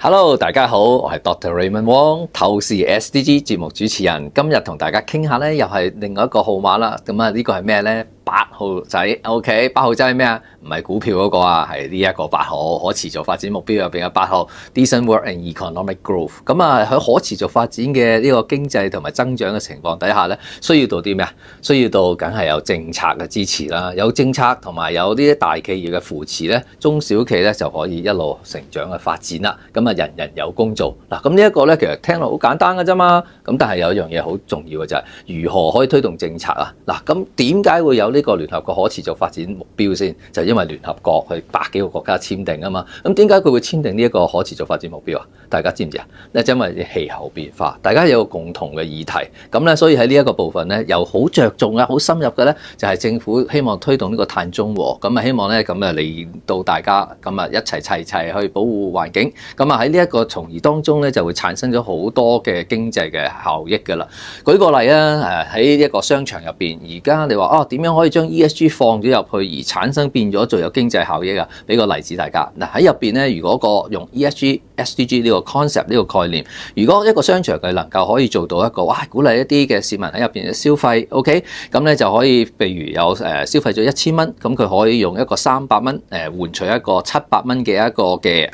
Hello，大家好，我係 Dr. Raymond Wong，透視 SDG 節目主持人。今日同大家傾下咧，又係另外一個號碼啦。咁啊，呢個係咩咧？8號仔 ，OK， 8號仔係咩啊？唔係股票嗰個啊，係呢一個8號可持續發展目標入邊嘅8號 Decent Work and Economic Growth。咁啊，喺可持續發展嘅呢個經濟同埋增長嘅情況底下咧，需要到啲咩啊？需要到梗係有政策嘅支持啦，有政策同埋有呢啲大企業嘅扶持咧，中小企咧就可以一路成長嘅發展啦。咁啊，人人有工做嗱。咁呢一個咧，其實聽落好簡單嘅啫嘛。咁但係有一樣嘢好重要嘅就係如何可以推動政策啊？嗱，咁點解會有呢個聯合國可持續發展目標先？就係因為聯合國去100幾個國家簽訂啊嘛。咁點解佢會簽訂呢一個可持續發展目標啊？大家知唔知啊？咧，因為氣候變化，大家有個共同嘅議題。咁咧，所以喺呢一個部分咧，又好着重啊，好深入嘅咧，就係政府希望推動呢個碳中和。咁啊，希望咧咁啊嚟到大家咁啊一齊去保護環境。咁啊喺呢一個從而當中咧，就會產生咗好多嘅經濟嘅效益㗎啦。舉個例啊，喺一個商場入邊，而家你話點樣可以將 ESG 放咗入去而產生變咗做有經濟效益啊？俾個例子大家嗱，喺入邊咧，如果個用 ESG、SDG 呢個 concept 呢個概念，如果一個商場佢能夠可以做到一個鼓勵一啲嘅市民喺入邊嘅消費 ，OK， 咁咧就可以譬如有消費咗1000蚊，咁佢可以用一個300蚊換取一個700蚊嘅一個嘅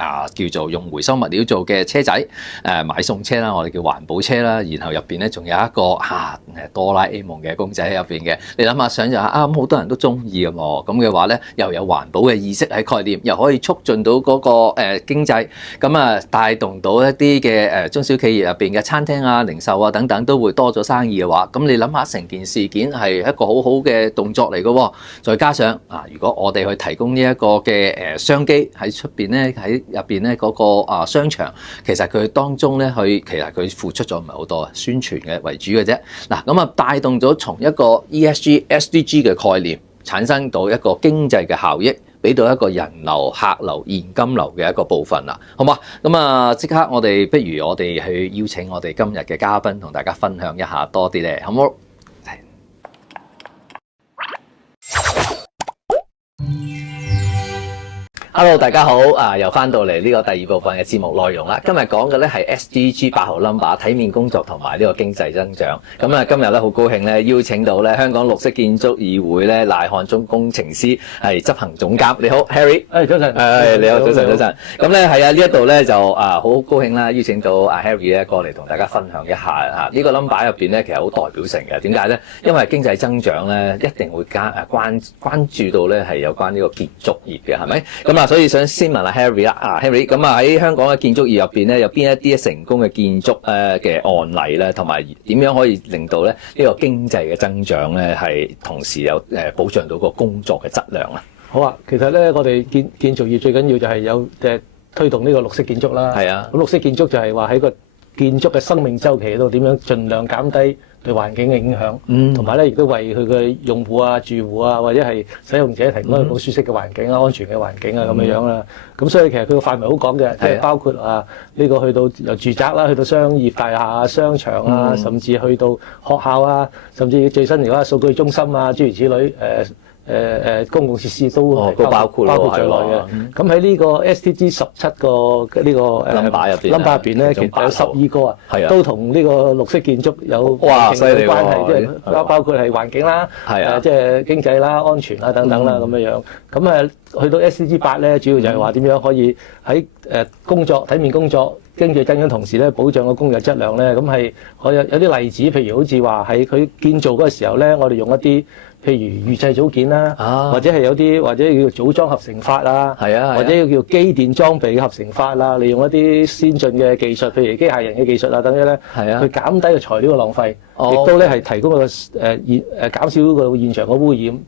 叫做用回收物料做嘅車仔買送車啦，我哋叫環保車啦，然後入邊咧仲有一個哆啦 A 夢嘅公仔喺入邊嘅，你諗下想像下咁好多人都中意嘅喎，咁嘅話咧又有環保嘅意識喺概念，又可以促進到嗰個經濟，咁啊帶動到一啲嘅中小企業入邊嘅餐廳啊、零售啊等等都會多咗生意嘅話，咁你諗下成件事件係一個好好嘅動作嚟嘅喎，再加上如果我哋去提供呢一個嘅商機喺出邊咧，喺入邊咧嗰個商場，其實佢當中咧其實佢付出咗唔係好多，宣傳嘅為主嘅啫。嗱，咁啊帶動咗從一個 ESG、SDG 嘅概念產生到一個經濟嘅效益，俾到一個人流、客流、現金流嘅一個部分啦，好嘛？咁啊，即刻不如我哋去邀請我哋今日嘅嘉賓同大家分享一下多啲咧，好唔好？Hello， 大家好，又翻到嚟呢個第二部分嘅節目內容啦。今日講嘅咧係 SDG 8號 number 體面工作同埋呢個經濟增長。咁啊，今日咧好高興咧邀請到咧香港綠色建築議會咧賴漢忠工程師係執行總監。你好 ，Harry。早晨。你好，早晨。咁咧係啊，呢一度咧就好高興啦，邀請到Harry 咧過嚟同大家分享一下呢個 number 入邊咧其實好代表性嘅。點解咧？因為經濟增長咧一定會關注到咧係有關呢個建築業嘅，係咪？咁所以想先問下 Harry 啦，Harry， 咁喺香港嘅建築業入邊咧，有邊一啲成功嘅建築嘅案例咧，同埋點樣可以令到咧呢個經濟嘅增長咧係同時有保障到個工作嘅質量啊？好啊，其實咧我哋建造業最緊要就係有推動呢個綠色建築啦。係啊，咁綠色建築就係話喺個建築嘅生命週期度點樣盡量減低對環境嘅影響，同埋咧亦都為佢嘅用戶啊、住戶啊或者係使用者提供一個舒適嘅環境啊、安全嘅環境啊咁樣啦。咁所以其實佢個範圍好廣嘅，即係包括呢個去到由住宅啦，去到商業大廈啊、商場啊，甚至去到學校啊，甚至最新嚟講數據中心啊，諸如此類公共設施都包括在內嘅。咁喺呢個 SDG 17個呢個 number 入邊咧，其實有12個都同呢個綠色建築有關係，即係包括係環境啦，即係經濟啦、安全啦等等啦咁樣。咁去到 SDG 8咧，主要就係話點樣可以喺工作體面工作、經濟增長同時咧，保障個工業質量咧。咁係我有啲例子，譬如好似話喺佢建造嗰個時候咧，我哋用一啲譬如預製組件啦，或者係有啲或者叫組裝合成法啦，或者叫機電裝備嘅合成法啦，利用一啲先進嘅技術，譬如機械人嘅技術啊等等咧，去減低個材料嘅浪費，亦都咧係提供個減少個現場嘅污染。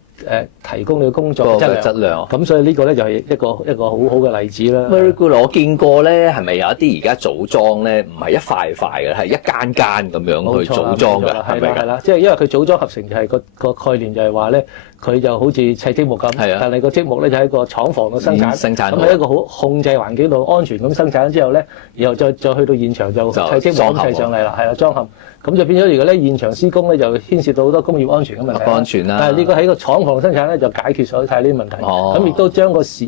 提供你嘅工作嘅質量，咁所以呢個咧就係一個好好嘅例子啦。Very good，我見過咧，係咪有一啲而家組裝咧，唔係一塊塊嘅，係一間間咁樣去組裝嘅，係咪？係啦，即係因為佢組裝合成就係個概念就係話咧，佢就好似砌積木咁，但係個積木咧就喺個廠房度生產，咁喺一個好控制環境度安全咁生產之後咧，然後再去到現場就砌積木咁砌上嚟啦，係啦，裝嵌。咁就變咗，如果咧現場施工咧，就牽涉到好多工業安全嘅問題。安全啦。但係呢個喺個廠房生產咧，就解決咗晒呢啲問題。咁亦都將個時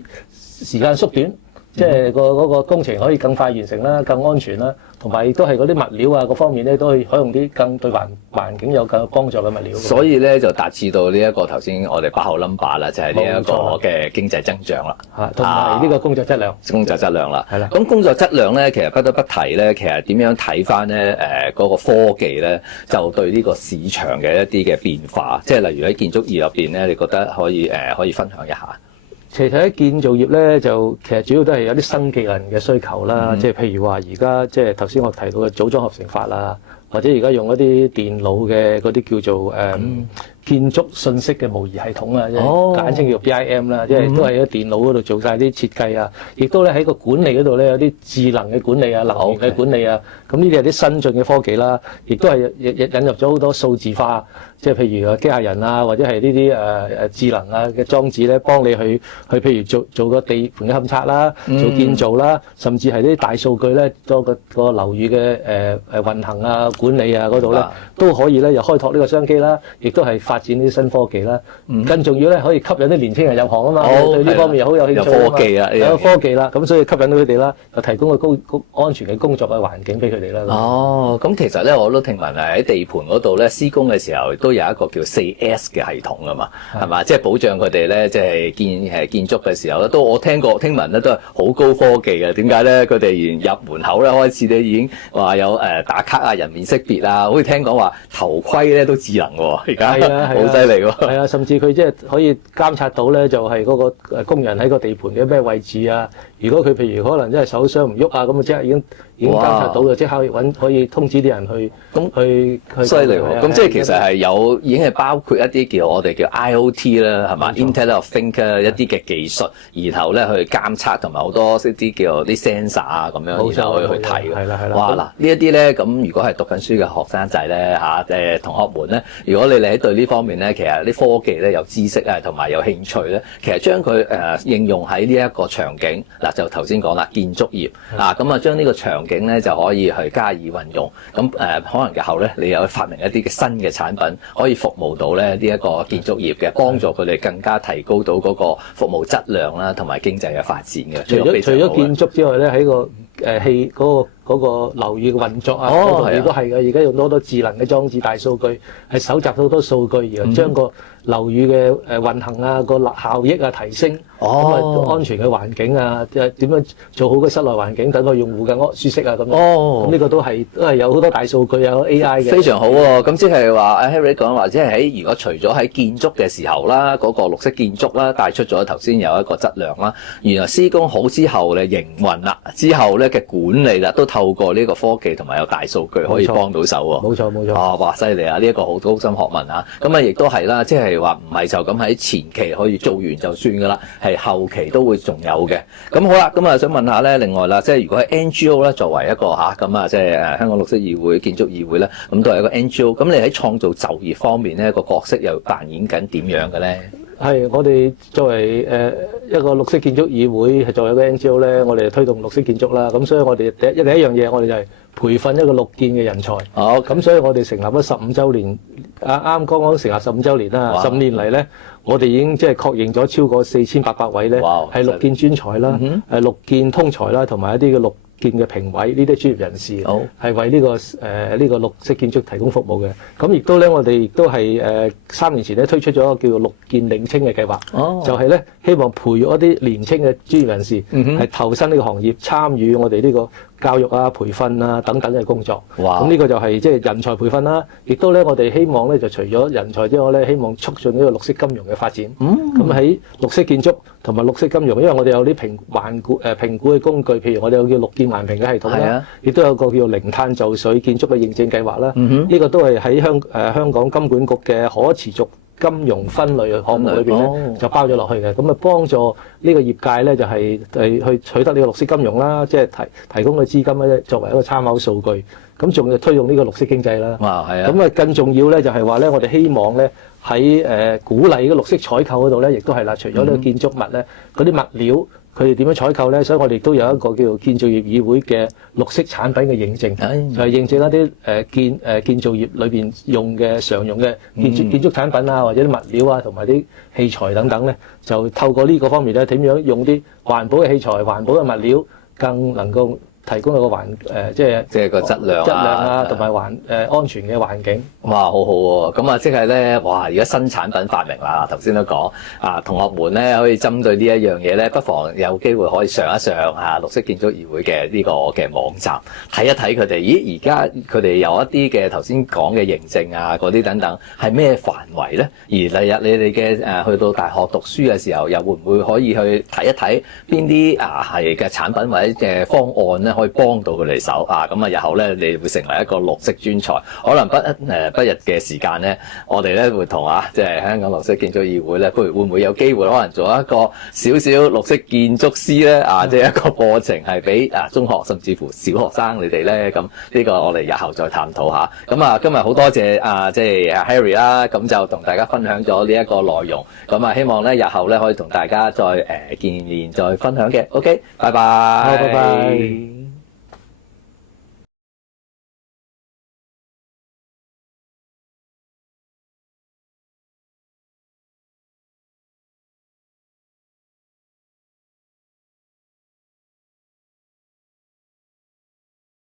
間縮短，即係嗰個工程可以更快完成啦，更安全啦，同埋亦都係嗰啲物料啊各方面咧都可以採用啲更對環境有更有幫助嘅物料。所以咧就達至到呢一個頭先我哋8號 number 啦，就係呢一個嘅經濟增長啦，同埋呢個工作質量。工作質量啦，係啦。咁工作質量咧，其實不得不提咧，其實點樣睇翻咧嗰個科技咧，就對呢個市場嘅一啲嘅變化，即係例如喺建築業入邊咧，你覺得可以分享一下？其實喺建造業咧，就其實主要都係有啲新技能嘅需求啦，即係譬如話而家即係頭先我提到嘅組裝合成法啦，或者而家用一啲電腦嘅嗰啲叫做建築信息嘅模擬系統啊，簡稱叫 BIM 啦，即係都係喺電腦嗰度做晒啲設計啊，亦都咧喺個管理嗰度咧有啲智能嘅管理啊、能源嘅管理啊，咁呢啲係啲新進嘅科技啦，亦都係引入咗好多數字化，即係譬如機械人啊，或者係呢啲智能啊嘅裝置咧，幫你去譬如做個地盤嘅勘測啦，做建造啦，甚至係啲大數據咧，多個樓宇嘅運行啊、管理啊嗰度咧，都可以咧又開拓呢個商機啦，亦都係發展啲新科技啦。更重要咧，可以吸引啲年輕人入行啊嘛，對呢方面又好有興趣啊嘛。有科技啊，有科技啦，咁所以吸引到佢哋啦，就提供個高安全嘅工作嘅環境俾佢哋啦。咁其實咧我都聽聞喺地盤嗰度咧施工嘅時候都有一個叫 4S 嘅系統啊嘛，係嘛？即係保障佢哋咧，即係建築嘅時候咧，都我聽聞咧都係好高科技嘅。點解咧？佢哋入門口咧開始咧已經話有打卡啊、人面識別啊，好似聽講話頭盔咧都智能喎，而家好犀利喎。係啊，甚至佢即係可以監察到咧，就係嗰個工人喺個地盤嘅咩位置啊。如果佢譬如可能真係手傷唔喐啊，咁啊即係已經監察到嘅，即刻可以通知啲人去犀利喎！咁即係其實係已經係包括一啲我哋叫 IoT 啦，係嘛 Internet of Things 一啲嘅技術，然後咧去監測同埋好多一啲叫啲 sensor 啊咁樣，然後去睇。係啦。哇！嗱，呢一啲咧，咁如果係讀緊書嘅學生仔咧同學們咧，如果你哋喺對呢方面咧，其實啲科技咧有知識啊，同埋有興趣咧，其實將佢應用喺呢一個場景嗱，就頭先講啦，建築業咁啊，將呢個場景咧就可以去加以運用。咁可能日後咧，你又發明一啲嘅新嘅產品，可以服務到咧呢一個建築業嘅，幫助佢哋更加提高到嗰個服務質量啦，同埋經濟嘅發展嘅。除咗建築之外咧，喺個嗰個樓宇嘅運作啊，亦都係嘅。而家用多智能嘅裝置、大數據係搜集好多數據，然後將個樓宇嘅運行啊、個效益啊提升，咁安全嘅環境啊，點樣做好個室內環境，等個用戶更舒適啊咁樣。咁呢個都係有好多大數據，有 AI 嘅。非常好喎！咁即係話阿 Harry 講話，即係如果除咗喺建築嘅時候啦，嗰個綠色建築啦，帶出咗頭先有一個質量啦，原來施工好之後咧營運啦，之後咧嘅管理啦，都透過呢個科技同埋有大數據可以幫到手喎。冇錯。哇！犀利啊！呢一個好高深學問啊！咁啊，亦都係啦，即係話唔係就咁喺前期可以做完就算㗎啦，係後期都會仲有嘅。咁好啦，咁啊想問下咧，另外啦，即係如果係 NGO 咧，作為一個咁啊，即係香港綠色議會、建築議會咧，咁都係一個 NGO。咁你喺創造就業方面咧，個角色又扮演緊點樣嘅咧？係，我哋作為一個綠色建築議會，係作為一個 NGO 咧，我哋推動綠色建築啦。咁所以我哋第一樣嘢，我哋就係培訓一個綠建嘅人才。咁所以我哋成立咗15週年，剛剛成立15週年啦。15年嚟咧，我哋已經即係確認咗超過4800位咧，係綠建專才啦，綠建通才啦，同埋一啲嘅綠建嘅評委，呢啲專業人士係為呢個綠色建築提供服務嘅。咁亦都咧，我哋亦都係3年前咧推出咗一個叫做綠建領青嘅計劃，就係咧希望培育一啲年青嘅專業人士係投身呢個行業，參與我哋呢個教育啊、培訓啊等等嘅工作。咁呢個就係即係人才培訓啦。亦都咧，我哋希望咧就除咗人才之外咧，希望促進呢個綠色金融嘅發展。咁喺綠色建築同埋綠色金融，因為我哋有啲評估嘅工具，譬如我哋有叫綠建環評嘅系統啦，亦都有個叫零碳就水建築嘅認證計劃啦。呢個都係喺香港金管局嘅可持續金融分類項目裏邊咧，就包咗落去嘅。咁啊，幫助呢個業界咧，就係去取得呢個綠色金融啦，即係提供嘅資金咧，作為一個參考數據。咁仲要推動呢個綠色經濟啦。咁啊，更重要咧就係話咧，我哋希望咧喺鼓勵嘅綠色採購嗰度咧，亦都係啦。除咗呢個建築物咧，嗰啲物料佢哋點樣採購咧？所以我哋都有一個叫做建造業議會嘅綠色產品嘅認證，就係認證一啲建造業裏邊用嘅常用嘅建築產品啊，或者啲物料啊，同埋啲器材等等咧，就透過呢個方面咧，點樣用啲環保嘅器材、環保嘅物料，更能夠提供一個即係個質量啊，同埋安全嘅環境。哇，好好喎！咁啊，即係咧，哇！而家新產品發明啦，頭先都講啊，同學們咧可以針對呢一樣嘢咧，不妨有機會可以上一上綠色建築議會嘅呢個嘅網站，睇一睇佢哋。咦，而家佢哋有一啲嘅頭先講嘅認證啊，嗰啲等等係咩範圍咧？而第日你哋嘅去到大學讀書嘅時候，又會唔會可以去睇一睇邊啲係嘅產品或者嘅方案咧，可以幫到佢哋手啊？咁啊，日後咧你會成為一個綠色專才，可能不日嘅時間咧，我哋咧會同即係香港綠色建築議會咧，不如會唔會有機會可能做一個少少綠色建築師咧即係一個課程係俾中學甚至乎小學生你哋咧？咁呢個我哋日後再探討下。咁啊，今日好多謝即係Harry 啦，咁就同大家分享咗呢一個內容。咁啊，希望咧日後咧可以同大家再見面再分享嘅。OK， 拜拜。好，拜拜。